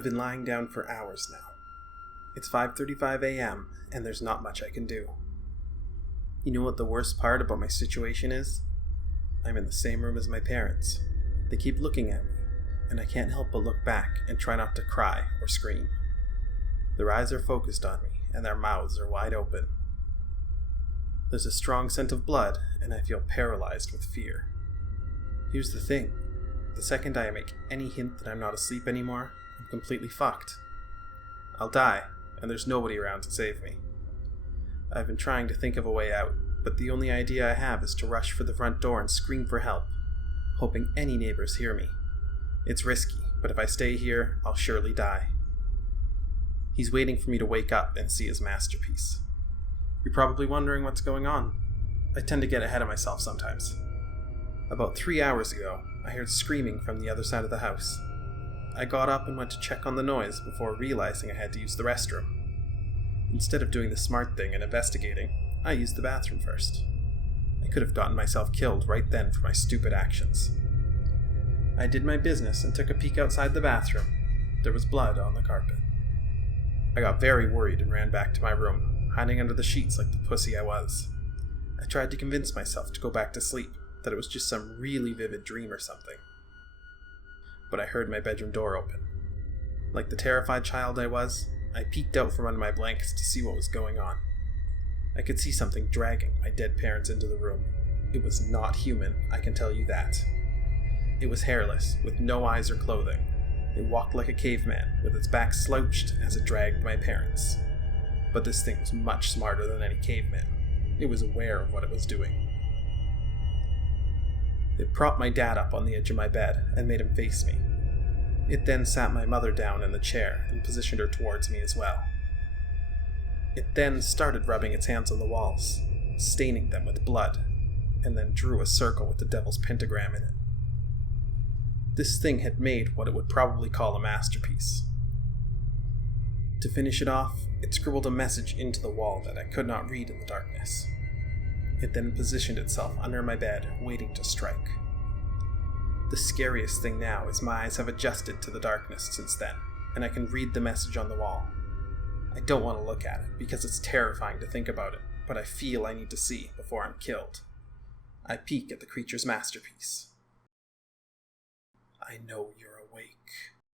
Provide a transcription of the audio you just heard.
I've been lying down for hours now. It's 5:35 a.m., and there's not much I can do. You know what the worst part about my situation is? I'm in the same room as my parents. They keep looking at me, and I can't help but look back and try not to cry or scream. Their eyes are focused on me, and their mouths are wide open. There's a strong scent of blood, and I feel paralyzed with fear. Here's the thing. The second I make any hint that I'm not asleep anymore, I'm completely fucked. I'll die, and there's nobody around to save me. I've been trying to think of a way out, but the only idea I have is to rush for the front door and scream for help, hoping any neighbors hear me. It's risky, but if I stay here, I'll surely die. He's waiting for me to wake up and see his masterpiece. You're probably wondering what's going on. I tend to get ahead of myself sometimes. About 3 hours ago, I heard screaming from the other side of the house. I got up and went to check on the noise before realizing I had to use the restroom. Instead of doing the smart thing and investigating, I used the bathroom first. I could have gotten myself killed right then for my stupid actions. I did my business and took a peek outside the bathroom. There was blood on the carpet. I got very worried and ran back to my room, hiding under the sheets like the pussy I was. I tried to convince myself to go back to sleep, that it was just some really vivid dream or something. But I heard my bedroom door open. Like the terrified child I was, I peeked out from under my blankets to see what was going on. I could see something dragging my dead parents into the room. It was not human, I can tell you that. It was hairless, with no eyes or clothing. It walked like a caveman, with its back slouched as it dragged my parents. But this thing was much smarter than any caveman. It was aware of what it was doing. It propped my dad up on the edge of my bed and made him face me. It then sat my mother down in the chair and positioned her towards me as well. It then started rubbing its hands on the walls, staining them with blood, and then drew a circle with the devil's pentagram in it. This thing had made what it would probably call a masterpiece. To finish it off, it scribbled a message into the wall that I could not read in the darkness. It then positioned itself under my bed, waiting to strike. The scariest thing now is my eyes have adjusted to the darkness since then, and I can read the message on the wall. I don't want to look at it, because it's terrifying to think about it, but I feel I need to see before I'm killed. I peek at the creature's masterpiece. I know you're awake.